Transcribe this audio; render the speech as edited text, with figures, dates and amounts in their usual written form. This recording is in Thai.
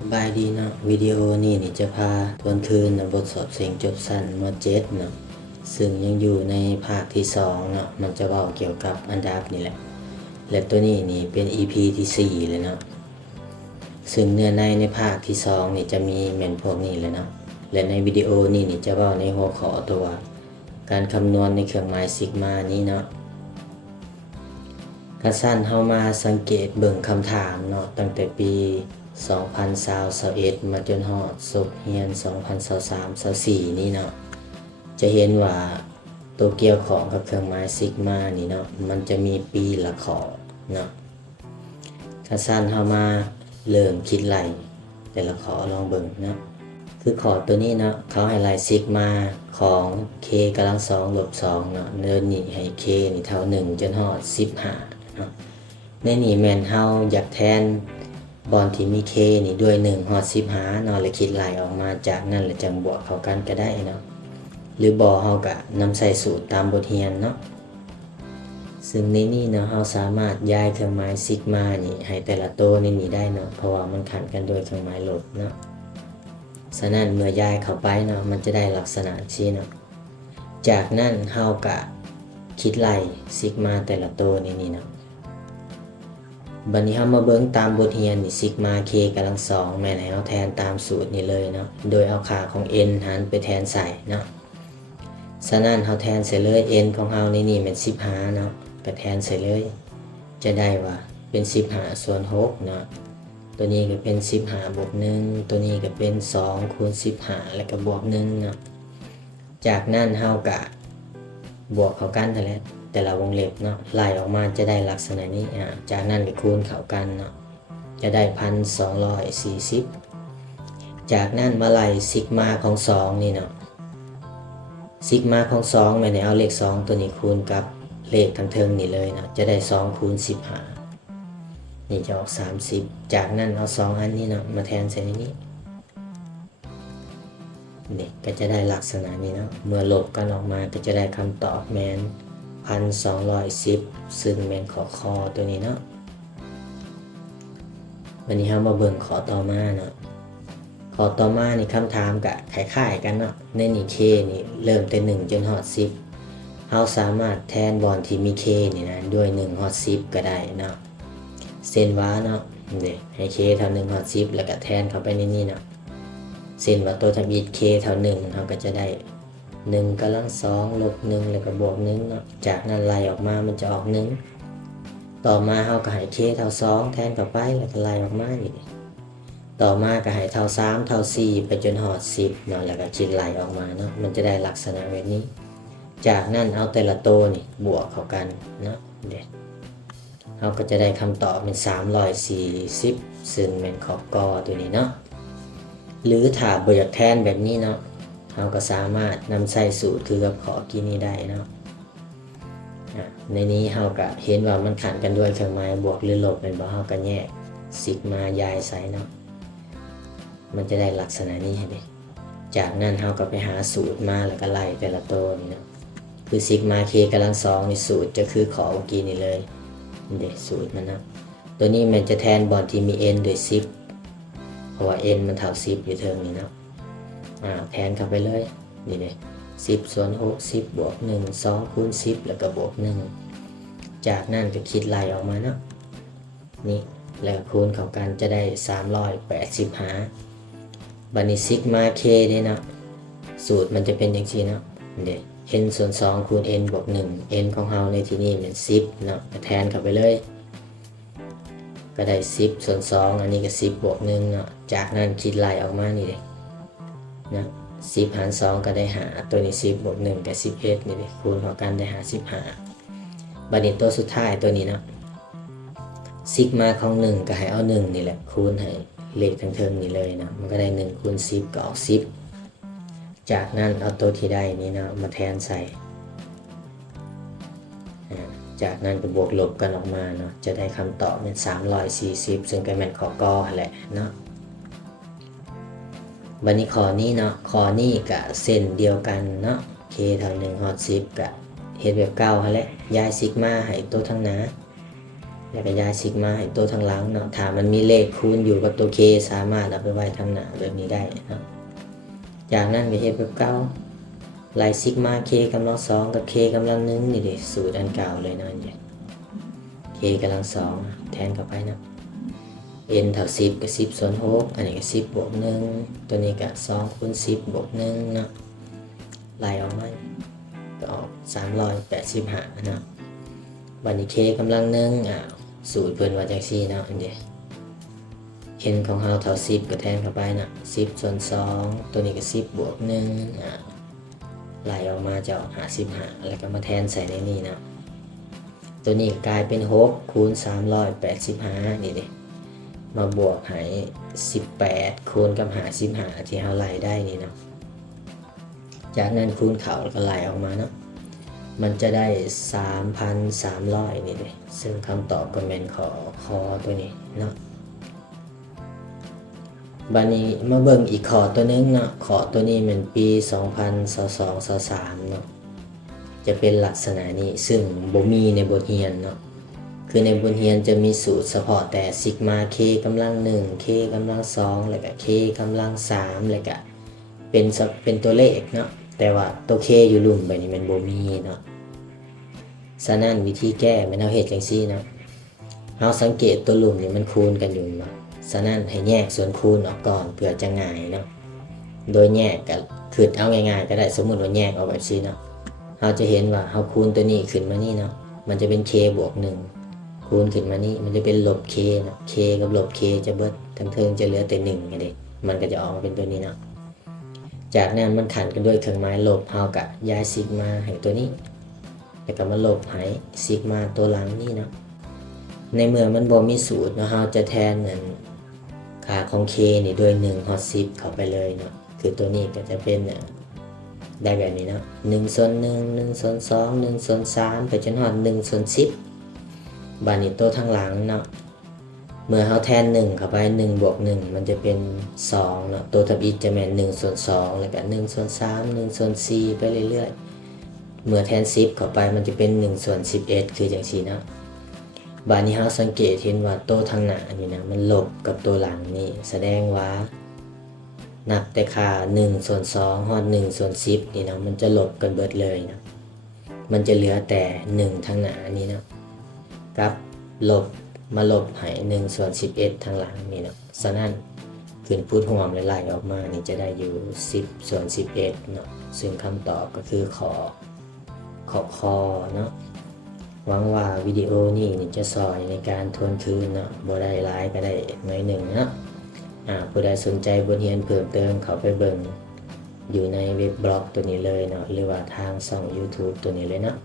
บายดีเนาะวิดีโอนี่จะพาทวนคืนบทสอบเสียงจบสั้นม .7 เนาะซึ่งยังอยู่ในภาคที่2เนาะมันจะเว้าเกี่ยวกับอันดับนี่แหละและตัวนี้เป็น EP ที่4เลยเนาะซึ่งเนื้อในภาคที่2นี่จะมีแม่นพวกนี้เลยเนาะและในวิดีโอนี่จะเว้าในหัวข้อตัวการคำนวณในเครื่องหมายซิกมานี้เนาะกระสั้นเฮามาสังเกตเบิ่งคำถามเนาะตั้งแต่ปี2021มาจนฮอดศพเรียน2023-24นี่เนาะจะเห็นว่าตัวเกี่ยวของกับเครื่องหมายซิกมานี่เนาะมันจะมีปีละข้อเนาะถ้าสั้นเฮามาเริ่มคิดไล่แต่ละข้อลองเบิ่งเนาะคือข้อตัวนี้เนาะเขาให้ไล่ซิกมาของ k กำลัง2ลบ2เนาะเนินนี่ให้ k นี่เท่า1จนฮอด15เนาะในนี่แม่นเฮาอยากแทนบอนที่มี k นี่ด้วย1ฮอด15เนาะแล้วคิดไล่ออกมาจากนั้นแล้วจังบวกเข้ากันก็ได้เนาะหรือบ่เฮาก็นำใส่สูตรตามบทเรียนเนาะซึ่งในนี้เนาะเฮาสามารถย้ายเครื่องหมายซิกมานี่ให้แต่ละตัวในนี้ได้เนาะเพราะว่ามันขันกันด้วยเครื่องหมายลบเนาะฉะนั้นเมื่อย้ายเข้าไปเนาะมันจะได้ลักษณะนี้เนาะจากนั้นเฮาก็คิดไล่ซิกมาแต่ละตัวในนี้เนาะบัดนี้เฮามาเบิ่งตามบทเรียนนี่ซิกมา k กำลัง2แม่นให้เฮาแทนตามสูตรนี้เลยเนาะโดยเอาค่าของ n หารไปแทนใส่เนาะฉะนั้นเฮาแทนใส่เลย n ของเฮานี่เป็น15เนาะก็แทนใส่เลยจะได้ว่าเป็น15ส่วน6เนาะตัวนี้ก็เป็น15บวก1ตัวนี้ก็เป็น2คูณ15แล้วก็บวก1เนาะจากนั้นเฮาก็บวกเข้ากันเท่านั้นแต่ละวงเล็บเนาะไล่ออกมาจะได้ลักษณะนี้จากนั้นก็คูณเข้ากันเนาะจะได้ 1,240 จากนั้นมาไล่ซิกมาของ2นี่เนาะซิกมาของ2แม่นเอาเลข2ตัวนี้คูณกับเลขทางเทิงนี่เลยเนาะจะได้2คูณ15นี่จะออก30จากนั้นเอา2อันนี้เนาะมาแทนใส่ในนี้นี่ก็จะได้ลักษณะนี้เนาะเมื่อลบกันออกมาก็จะได้คำตอบแม่น1,210ซึ่งแม่นข้อตัวนี้เนาะวันนี้เรามาเบิ่งข้อต่อมาเนาะข้อต่อมานี่คำถามก็คล้ายๆกันเนาะในนี่ k นี่เริ่มแต่1จนฮอด10เราสามารถแทนบอนที่มี k นี่นะด้วย1ฮอด10ก็ได้เนาะเส้นว้าเนาะนี่ให้ k เท่า1ฮอด10แล้วก็แทนเข้าไปในนี้เนาะเส้นว่าตัวทำอิฐ k เท่า1เราก็จะได้1กำลัง2ลบ1แล้วก็บวก1เนาะจากนั้นไล่ออกมามันจะออก1ต่อมาเราก็ให้ k เท่า2แทนเข้าไปแล้วก็ไล่ออกมานี่ต่อมาก็ให้เท่า3เท่า4ไปจนฮอด10เนาะแล้วก็คิดไล่ออกมาเนาะมันจะได้ลักษณะแบบนี้จากนั้นเอาแต่ละตัวนี่บวกเข้ากันเนาะเด็ดเราก็จะได้คำตอบเป็น340ซึ่งเป็นข้อกอตัวนี้เนาะหรือถ้าบ่อยากแทนแบบนี้เนาะเราก็สามารถนำใส่สูตรคือกับขอกี้นี้ได้เนาะในนี้เราก็เห็นว่ามันขันกันด้วยเครื่องหมายบวกหรือลบเป็นบ่เราก็แยกซิกมายายใส่เนาะมันจะได้ลักษณะนี้เห็นไหมจากนั้นเราก็ไปหาสูตรมาแล้วก็ไล่แต่ละตัวนี่เนาะคือซิกมา k กำลัง2นี่สูตรจะคือขอเมื่อกี้นี่เลยเด็สูตรมันนะตัวนี้มันจะแทนบอนที่มี n ด้วย10เพราะว่า n มันเท่า10อยู่เทิงนี่เนาะแทนเข้าไปเลยนี่เลย10ส่วน6 10บวก1 2คูณ10แล้วก็บวก1จากนั้นก็คิดไล่ออกมาเนาะนี่แล้วคูณเข้ากันจะได้385บัดนี้ซิกมา k เนี่ยเนาะสูตรมันจะเป็นอย่างนี้เนาะเด็ n ส่วน2คูณ n บวก1 n ของเราในที่นี้เป็น10เนาะแทนเข้าไปเลยก็ได้10ส่วน2อันนี้ก็10บวก1เนาะจากนั้นคิดไล่ออกมานี่เลยนะ10หาร2ก็ได้5ตัวนี้10บวก1ก็11นี่เลยคูณเข้ากันได้55บัดนี้ตัวสุดท้ายตัวนี้เนาะซิกมาของ1ก็ให้เอา1นี่แหละคูณให้เลขทั้งเทิงนี่เลยนะมันก็ได้1คูณ10ก็ออก10จากนั้นเอาตัวที่ได้นี้นะมาแทนใส่จากนั้นก็บวกลบกันออกมาเนาะจะได้คำตอบเป็น340ซึ่งก็เป็นข้อกอแหละเนาะบัดนี้ข้อนี้เนาะข้อนี้กับเส้นเดียวกันเนาะ k เท่า1ฮอด10กับเฮ็ดแบบเก่าแหละย้ายซิกมาให้ตัวทั้งหน้า แล้วก็ย้ายซิกมาให้ตัวทางหลังเนาะถ้ามันมีเลขคูณอยู่กับตัว k สามารถเอาไปไว้ทางหน้าแบบนี้ได้เนาะจากนั้นก็เฮ็ดแบบเก่าไล่ซิกมา k กำลังสองกับ k กำลังหนึ่งนี่ดิสูตรอันเก่าเลยเนาะเนี่ย k กำลังสองแทนเข้าไปเนาะ n เท่า10กับ10ส่วน6อันนี้ก็10บวก1ตัวนี้ก็2คูณ10บวก1เนาะไล่ออกมาก็ออก385เนาะบัดนี้ k กำลัง1สูตรเพิ่นว่าจังซี่เนาะอันนี้ n ของเราเท่า10ก็แทนเข้าไปเนาะ10ส่วน2ตัวนี้ก็10บวก1ไล่ออกมาจะออก55แล้วก็มาแทนใส่ในนี้เนาะตัวนี้กลายเป็น6คูณ385นี่ดิมาบวกให้18คูณกับ55ที่เราไล่ได้นี่เนาะจากนั้นคูณเข้าแล้วก็ไล่ออกมาเนาะมันจะได้ 3,300 นี่เลยซึ่งคำตอบก็เป็นขอตัวนี้เนาะบัดนี้มาเบิ่งอีกขอตัวนึงเนาะขอตัวนี้มันปี2022-23เนาะจะเป็นลักษณะนี้ซึ่งบ่มีในบทเรียนเนาะคือในบทเรียนจะมีสูตรเฉพาะแต่ซิกมา k กำลัง1 k กำลัง2แล้วก็ k กำลัง3แล้วก็เป็นตัวเลขเนาะแต่ว่าตัว k อยู่ลุ่มไปนี่มันบ่มีเนาะฉะนั้นวิธีแก้มันเอาเฮ็ดจังซี่เนาะเฮาสังเกตตัวลุ่มนี่มันคูณกันอยู่เนาะฉะนั้นให้แยกส่วนคูณออกก่อนเพื่อจะง่ายเนาะโดยแยกก็คือเอาง่ายๆก็ได้สมมุติว่าแยกออกแบบนี้เนาะเราจะเห็นว่าเราคูณตัวนี้ขึ้นมานี่เนาะมันจะเป็น k บวก1คูณขึ้นมานี่มันจะเป็นลบ k เนาะ k กับลบ k จะเบิดทั้งเทิงจะเหลือแต่1นั่นเองมันก็จะออกมาเป็นตัวนี้เนาะจากนั้นมันขันกันด้วยเครื่องหมายลบเราก็ย้ายซิกมาให้ตัวนี้แล้วก็มาลบให้ซิกมาตัวหลังนี่เนาะในเมื่อมันบ่มีสูตรเนาะเราจะแทนเหมือนค่าของ k นี่ด้วย1ฮอด10เข้าไปเลยเนาะคือตัวนี้ก็จะเป็นได้แบบนี้เนาะ1ส่วน1 1ส่วน2 1ส่วน3ไปจนฮอด1ส่วน10บัดนี้ตัวทางหลังเนาะเมื่อเราแทน1เข้าไป1บวก1มันจะเป็น2เนาะตัวทับอิฐจะแม่น1ส่วน2แล้วก็1ส่วน3 1ส่วน4ไปเรื่อยๆเมื่อแทน10เข้าไปมันจะเป็น1ส่วน11คือจังซี่เนาะบัดนี้เราสังเกตเห็นว่าตัวทางหน้านี่นะมันลบกับตัวหลังนี่แสดงว่านับแต่ค่า1ส่วน2ฮอด1ส่วน10นี่เนาะมันจะลบกันเบิดเลยนะมันจะเหลือแต่1ทางหน้านี่เนาะกับลบมาลบให้1ส่วน11ทางหลังนี่เนาะฉะนั้นขึ้นพูดรวมและไล่ออกมานี่จะได้อยู่10ส่วน11เนาะซึ่งคำตอบก็คือขอเนาะหวังว่าวิดีโอนี้จะสอนในการทวนคืนเนาะบ่ได้หลายก็ได้หน่อยหนึ่งเนาะผู้ใดสนใจบทเรียนเพิ่มเติมเข้าไปเบิ่งอยู่ในเว็บบล็อกตัวนี้เลยเนาะหรือว่าทางช่อง YouTube ตัวนี้เลยเนาะ